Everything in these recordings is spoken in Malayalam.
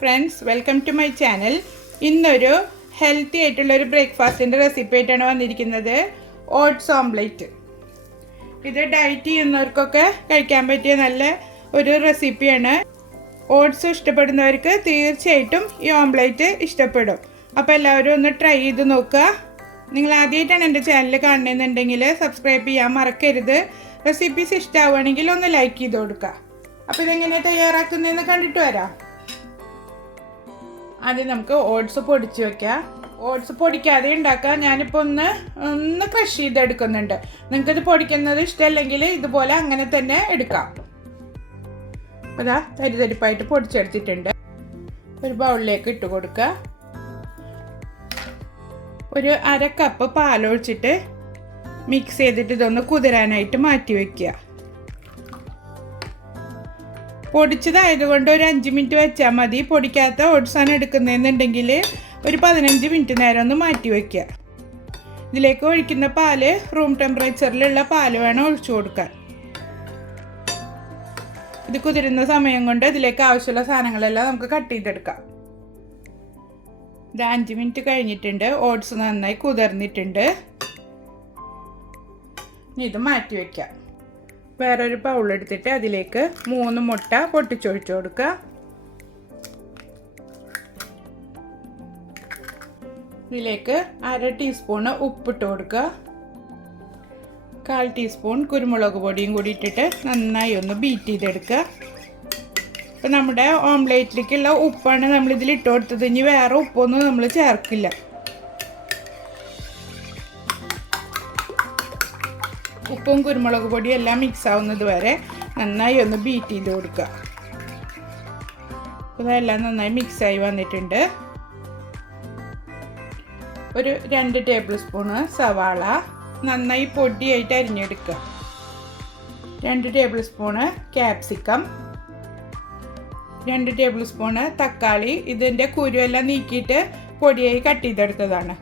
Friends, welcome to my channel. ഇന്നൊരു ഹെൽത്തി ആയിട്ടുള്ളൊരു ബ്രേക്ക്ഫാസ്റ്റിൻ്റെ റെസിപ്പി ആയിട്ടാണ് വന്നിരിക്കുന്നത്. Oats omelette. ഇത് ഡയറ്റ് ചെയ്യുന്നവർക്കൊക്കെ കഴിക്കാൻ പറ്റിയ നല്ല ഒരു റെസിപ്പിയാണ്. ഓട്സ് ഇഷ്ടപ്പെടുന്നവർക്ക് തീർച്ചയായിട്ടും ഈ ഓംലെറ്റ് ഇഷ്ടപ്പെടും. അപ്പോൾ എല്ലാവരും ഒന്ന് ട്രൈ ചെയ്ത് നോക്കുക. നിങ്ങൾ ആദ്യമായിട്ടാണ് എൻ്റെ ചാനൽ കാണുന്നതെന്നുണ്ടെങ്കിൽ സബ്സ്ക്രൈബ് ചെയ്യാൻ മറക്കരുത്. റെസിപ്പീസ് ഇഷ്ടമാവുകയാണെങ്കിൽ ഒന്ന് ലൈക്ക് ചെയ്ത് കൊടുക്കുക. അപ്പോൾ ഇതെങ്ങനെ തയ്യാറാക്കുന്നതെന്ന് കണ്ടിട്ട് വരാം. ആദ്യം നമുക്ക് ഓട്സ് പൊടിച്ച് വയ്ക്കാം. ഓട്സ് പൊടിക്കാതെ ഉണ്ടാക്കാം. ഞാനിപ്പോൾ ഒന്ന് ക്രഷ് ചെയ്തെടുക്കുന്നുണ്ട്. നിങ്ങൾക്കിത് പൊടിക്കുന്നത് ഇഷ്ടമല്ലെങ്കിൽ ഇതുപോലെ അങ്ങനെ തന്നെ എടുക്കാം. അപ്പോൾ ഇതാ തരിതരിപ്പായിട്ട് പൊടിച്ചെടുത്തിട്ടുണ്ട്. ഒരു ബൗളിലേക്ക് ഇട്ട് കൊടുക്കുക. ഒരു 1/2 കപ്പ് പാലൊഴിച്ചിട്ട് മിക്സ് ചെയ്തിട്ട് ഇതൊന്ന് കുതിരാനായിട്ട് മാറ്റി വയ്ക്കുക. പൊടിച്ചതായതുകൊണ്ട് ഒരു 5 മിനിറ്റ് വെച്ചാൽ മതി. പൊടിക്കാത്ത ഓട്സാണ് എടുക്കുന്നതെന്നുണ്ടെങ്കിൽ ഒരു 15 മിനിറ്റ് നേരം ഒന്ന് മാറ്റി വയ്ക്കുക. ഇതിലേക്ക് ഒഴിക്കുന്ന പാല് റൂം ടെമ്പറേച്ചറിലുള്ള പാല് വേണം ഒഴിച്ചു കൊടുക്കാൻ. ഇത് കുതിരുന്ന സമയം കൊണ്ട് ഇതിലേക്ക് ആവശ്യമുള്ള സാധനങ്ങളെല്ലാം നമുക്ക് കട്ട് ചെയ്തെടുക്കാം. ഇത് 5 മിനിറ്റ് കഴിഞ്ഞിട്ടുണ്ട്. ഓട്സ് നന്നായി കുതിർന്നിട്ടുണ്ട്. ഇത് മാറ്റി വയ്ക്കാം. വേറൊരു ബൗളെടുത്തിട്ട് അതിലേക്ക് 3 മുട്ട പൊട്ടിച്ചൊഴിച്ചു കൊടുക്കുക. ഇതിലേക്ക് 1/2 ടീസ്പൂണ് ഉപ്പിട്ട് കൊടുക്കുക. 1/4 ടീസ്പൂൺ കുരുമുളക് പൊടിയും കൂടി ഇട്ടിട്ട് നന്നായി ഒന്ന് ബീറ്റ് ചെയ്തെടുക്കുക. ഇപ്പം നമ്മുടെ ഓംലെറ്റിലേക്കുള്ള ഉപ്പാണ് നമ്മളിതിൽ ഇട്ട് കൊടുത്തത്. ഇനി വേറെ ഉപ്പൊന്നും നമ്മൾ ചേർക്കില്ല. ഉപ്പും കുരുമുളക് പൊടിയും എല്ലാം മിക്സ് ആവുന്നത് വരെ നന്നായി ഒന്ന് ബീറ്റ് ചെയ്ത് കൊടുക്കുക. ഇതെല്ലാം നന്നായി മിക്സായി വന്നിട്ടുണ്ട്. ഒരു 2 ടേബിൾ സ്പൂണ് സവാള നന്നായി പൊടിയായിട്ട് അരിഞ്ഞെടുക്കുക. 2 table spoon capsicum, 2 table spoon തക്കാളി. ഇതിൻ്റെ കുരുവെല്ലാം നീക്കിയിട്ട് പൊടിയായി കട്ട് ചെയ്തെടുത്തതാണ്.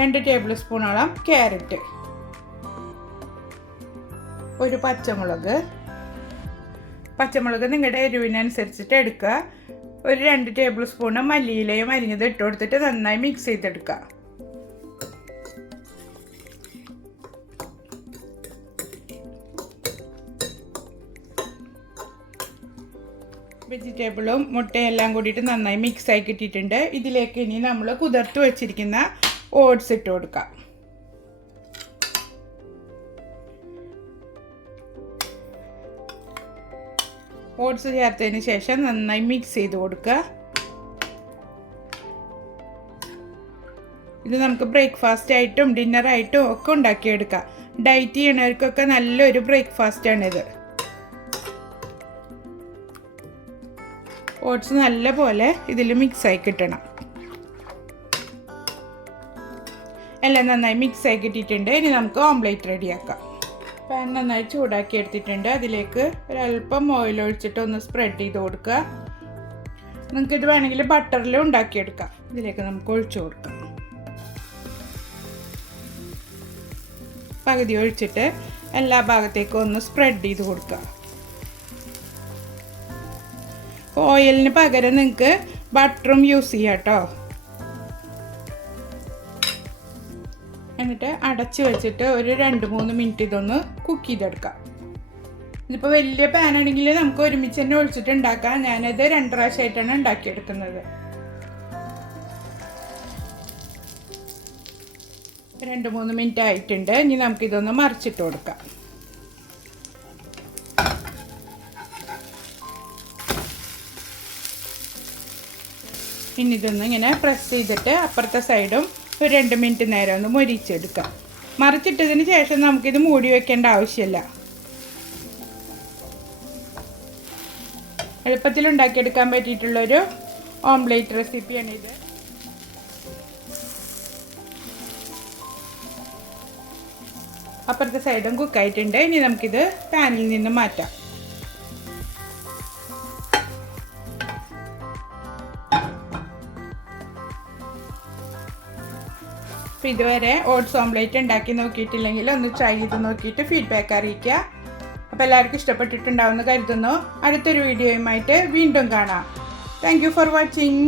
2 ടേബിൾ സ്പൂണോളം ക്യാരറ്റ്, ഒരു പച്ചമുളക് നിങ്ങളുടെ എരിവിനനുസരിച്ചിട്ട് എടുക്കുക. ഒരു 2 ടേബിൾ സ്പൂണ് മല്ലിയിലയും അരിഞ്ഞത് ഇട്ട് കൊടുത്തിട്ട് നന്നായി മിക്സ് ചെയ്തെടുക്കുക. വെജിറ്റബിളും മുട്ടയും എല്ലാം കൂടിയിട്ട് നന്നായി മിക്സായി കിട്ടിയിട്ടുണ്ട്. ഇതിലേക്ക് ഇനി നമ്മൾ കുതിർത്ത് വെച്ചിരിക്കുന്ന ഓട്സ് ഇട്ട് കൊടുക്കാം. ഓട്സ് ചേർത്തതിന് ശേഷം നന്നായി മിക്സ് ചെയ്ത് കൊടുക്കുക. ഇത് നമുക്ക് ബ്രേക്ക്ഫാസ്റ്റ് ആയിട്ടും ഡിന്നറായിട്ടും ഒക്കെ ഉണ്ടാക്കിയെടുക്കാം. ഡയറ്റ് ചെയ്യണവർക്കൊക്കെ നല്ലൊരു ബ്രേക്ക്ഫാസ്റ്റാണിത്. ഓട്സ് നല്ല പോലെ ഇതിൽ മിക്സായി കിട്ടണം. എല്ലാം നന്നായി മിക്സായി കിട്ടിയിട്ടുണ്ട്. ഇനി നമുക്ക് ഓംലെറ്റ് റെഡിയാക്കാം. പാൻ നന്നായി ചൂടാക്കി എടുത്തിട്ടുണ്ട്. അതിലേക്ക് ഒരല്പം ഓയിൽ ഒഴിച്ചിട്ട് ഒന്ന് സ്പ്രെഡ് ചെയ്ത് കൊടുക്കുക. നിങ്ങൾക്കിത് വേണമെങ്കിൽ ബട്ടറിൽ ഉണ്ടാക്കിയെടുക്കാം. ഇതിലേക്ക് നമുക്ക് ഒഴിച്ചു കൊടുക്കാം. പകുതി ഒഴിച്ചിട്ട് എല്ലാ ഭാഗത്തേക്കും ഒന്ന് സ്പ്രെഡ് ചെയ്ത് കൊടുക്കുക. ഓയിലിന് പകരം നിങ്ങൾക്ക് ബട്ടറും യൂസ് ചെയ്യാം കേട്ടോ. എന്നിട്ട് അടച്ച് വെച്ചിട്ട് ഒരു 2-3 മിനിറ്റ് ഇതൊന്ന് കുക്ക് ചെയ്തെടുക്കാം. ഇതിപ്പോൾ വലിയ പാനാണെങ്കിൽ നമുക്ക് ഒരുമിച്ച് തന്നെ ഒഴിച്ചിട്ട് ഉണ്ടാക്കാം. ഞാനത് 2 പ്രാവശ്യമായിട്ടാണ് ഉണ്ടാക്കിയെടുക്കുന്നത്. 2-3 മിനിറ്റ് ആയിട്ടുണ്ട്. ഇനി നമുക്കിതൊന്ന് മറിച്ചിട്ട് കൊടുക്കാം. ഇനി ഇതൊന്ന് ഇങ്ങനെ പ്രസ് ചെയ്തിട്ട് അപ്പുറത്തെ സൈഡും ഒരു 2 മിനിറ്റ് നേരം ഒന്ന് മൊരിച്ചെടുക്കാം. മറിച്ചിട്ടതിന് ശേഷം നമുക്കിത് മൂടി വെക്കേണ്ട ആവശ്യമില്ല. എളുപ്പത്തിൽ ഉണ്ടാക്കിയെടുക്കാൻ പറ്റിയിട്ടുള്ളൊരു ഓംലെറ്റ് റെസിപ്പിയാണിത്. അപ്പുറത്തെ സൈഡും കുക്കായിട്ടുണ്ട്. ഇനി നമുക്കിത് പാനിൽ നിന്ന് മാറ്റാം. ഇതുവരെ ഓട്സ് ഓംലെറ്റ് ഉണ്ടാക്കി നോക്കിയിട്ടില്ലെങ്കിൽ ഒന്ന് ട്രൈ ചെയ്ത് നോക്കിയിട്ട് ഫീഡ്ബാക്ക് അറിയിക്കുക. അപ്പോൾ എല്ലാവർക്കും ഇഷ്ടപ്പെട്ടിട്ടുണ്ടാവുമെന്ന് കരുതുന്നു. അടുത്തൊരു വീഡിയോയുമായിട്ട് വീണ്ടും കാണാം. Thank you for watching.